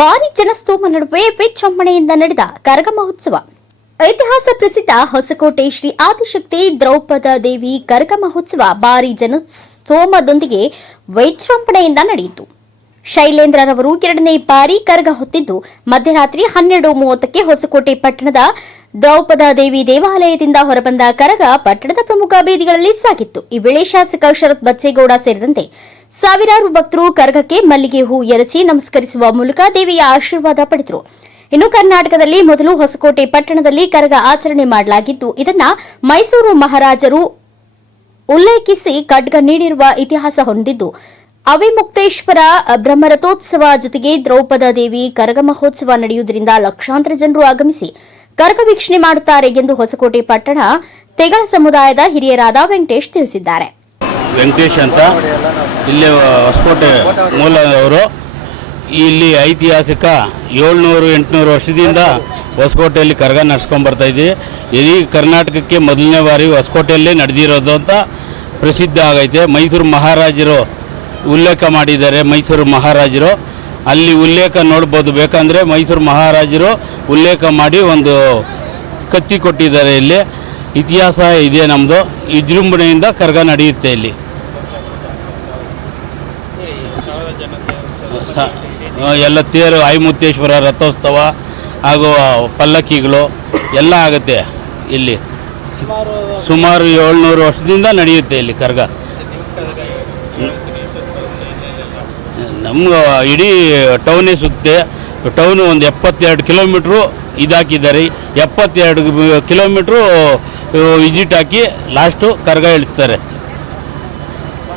ಭಾರಿ ಜನಸ್ತೋಮ ನಡುವೆ ವಿಜೃಂಭಣೆಯಿಂದ ನಡೆದ ಕರಗ ಮಹೋತ್ಸವ. ಐತಿಹಾಸ ಪ್ರಸಿದ್ಧ ಹೊಸಕೋಟೆ ಶ್ರೀ ಆದಿಶಕ್ತಿ ದ್ರೌಪದ ದೇವಿ ಕರಗ ಮಹೋತ್ಸವ ಭಾರಿ ಜನಸ್ತೋಮದೊಂದಿಗೆ ವಿಜೃಂಭಣೆಯಿಂದ ನಡೆಯಿತು. ಶೈಲೇಂದ್ರರವರು ಎರಡನೇ ಬಾರಿ ಕರಗ ಹೊತ್ತಿದ್ದು ಮಧ್ಯರಾತ್ರಿ ಹನ್ನೆರಡು ಮೂವತ್ತಕ್ಕೆ ಹೊಸಕೋಟೆ ಪಟ್ಟಣದ ದ್ರೌಪದ ದೇವಿ ದೇವಾಲಯದಿಂದ ಹೊರಬಂದ ಕರಗ ಪಟ್ಟಣದ ಪ್ರಮುಖ ಬೀದಿಗಳಲ್ಲಿ ಸಾಗಿತ್ತು. ಈ ವೇಳೆ ಶಾಸಕ ಶರತ್ ಬಚ್ಚೇಗೌಡ ಸೇರಿದಂತೆ ಸಾವಿರಾರು ಭಕ್ತರು ಕರಗಕ್ಕೆ ಮಲ್ಲಿಗೆ ಹೂ ಎರಚಿ ನಮಸ್ಕರಿಸುವ ಮೂಲಕ ದೇವಿಯ ಆಶೀರ್ವಾದ ಪಡೆದರು. ಇನ್ನು ಕರ್ನಾಟಕದಲ್ಲಿ ಮೊದಲು ಹೊಸಕೋಟೆ ಪಟ್ಟಣದಲ್ಲಿ ಕರಗ ಆಚರಣೆ ಮಾಡಲಾಗಿದ್ದು, ಇದನ್ನ ಮೈಸೂರು ಮಹಾರಾಜರು ಉಲ್ಲೇಖಿಸಿ ಖಡ್ಗ ನೀಡಿರುವ ಇತಿಹಾಸ ಹೊಂದಿದ್ದು ಅವಿಮುಕ್ತೇಶ್ವರ ಬ್ರಹ್ಮರಥೋತ್ಸವ ಜೊತೆಗೆ ದ್ರೌಪದ ದೇವಿ ಕರಗ ಮಹೋತ್ಸವ ನಡೆಯುವುದರಿಂದ ಲಕ್ಷಾಂತರ ಜನರು ಆಗಮಿಸಿ ಕರಗ ವೀಕ್ಷಣೆ ಮಾಡುತ್ತಾರೆ ಎಂದು ಹೊಸಕೋಟೆ ಪಟ್ಟಣ ತೆಗಳ ಸಮುದಾಯದ ಹಿರಿಯರಾದ ವೆಂಕಟೇಶ್ ತಿಳಿಸಿದ್ದಾರೆ. ವೆಂಕಟೇಶ್ ಅಂತ. ಇಲ್ಲಿ ಹೊಸಕೋಟೆ ಮೂಲದವರು. ಇಲ್ಲಿ ಐತಿಹಾಸಿಕ ಏಳ್ನೂರು, ಎಂಟುನೂರು ವರ್ಷದಿಂದ ಹೊಸಕೋಟೆಯಲ್ಲಿ ಕರಗ ನಡೆಸ್ಕೊಂಡು ಬರ್ತಾ ಇದ್ದೀವಿ. ಇಡೀ ಕರ್ನಾಟಕಕ್ಕೆ ಮೊದಲನೇ ಬಾರಿ ಹೊಸಕೋಟೆಯಲ್ಲೇ ನಡೆದಿರೋದು ಅಂತ ಪ್ರಸಿದ್ಧ ಆಗೈತೆ. ಮೈಸೂರು ಮಹಾರಾಜರು ಉಲ್ಲೇಖ ಮಾಡಿದ್ದಾರೆ ಮೈಸೂರು ಮಹಾರಾಜರು. ಅಲ್ಲಿ ಉಲ್ಲೇಖ ನೋಡ್ಬೋದು. ಬೇಕಂದರೆ ಮೈಸೂರು ಮಹಾರಾಜರು ಉಲ್ಲೇಖ ಮಾಡಿ ಒಂದು ಕತ್ತಿ ಕೊಟ್ಟಿದ್ದಾರೆ ಇಲ್ಲಿ. ಇತಿಹಾಸ ಇದೆ ನಮ್ಮದು ವಿಜೃಂಭಣೆಯಿಂದ ಕರ್ಗ ನಡೆಯುತ್ತೆ ಇಲ್ಲಿ. ಎಲ್ಲ ತೇರು, ಐಮುತ್ತೇಶ್ವರ ರಥೋತ್ಸವ ಹಾಗೂ ಪಲ್ಲಕ್ಕಿಗಳು ಎಲ್ಲ ಆಗುತ್ತೆ ಇಲ್ಲಿ. ಸುಮಾರು ಏಳ್ನೂರು ವರ್ಷದಿಂದ ನಡೆಯುತ್ತೆ ಇಲ್ಲಿ ಕರಗ. ನಮ್ಗೆ ಇಡೀ ಟೌನೇ ಸುತ್ತೆ. ಟೌನು ಒಂದು ಎಪ್ಪತ್ತೆರಡು ಕಿಲೋಮೀಟ್ರು ಇದಾಕಿದ್ದಾರೆ. ಎಪ್ಪತ್ತೆರಡು ಕಿಲೋಮೀಟ್ರು ವಿಜಿಟ್ ಹಾಕಿ ಲಾಸ್ಟು ಕರಗ ಇಳಿಸ್ತಾರೆ.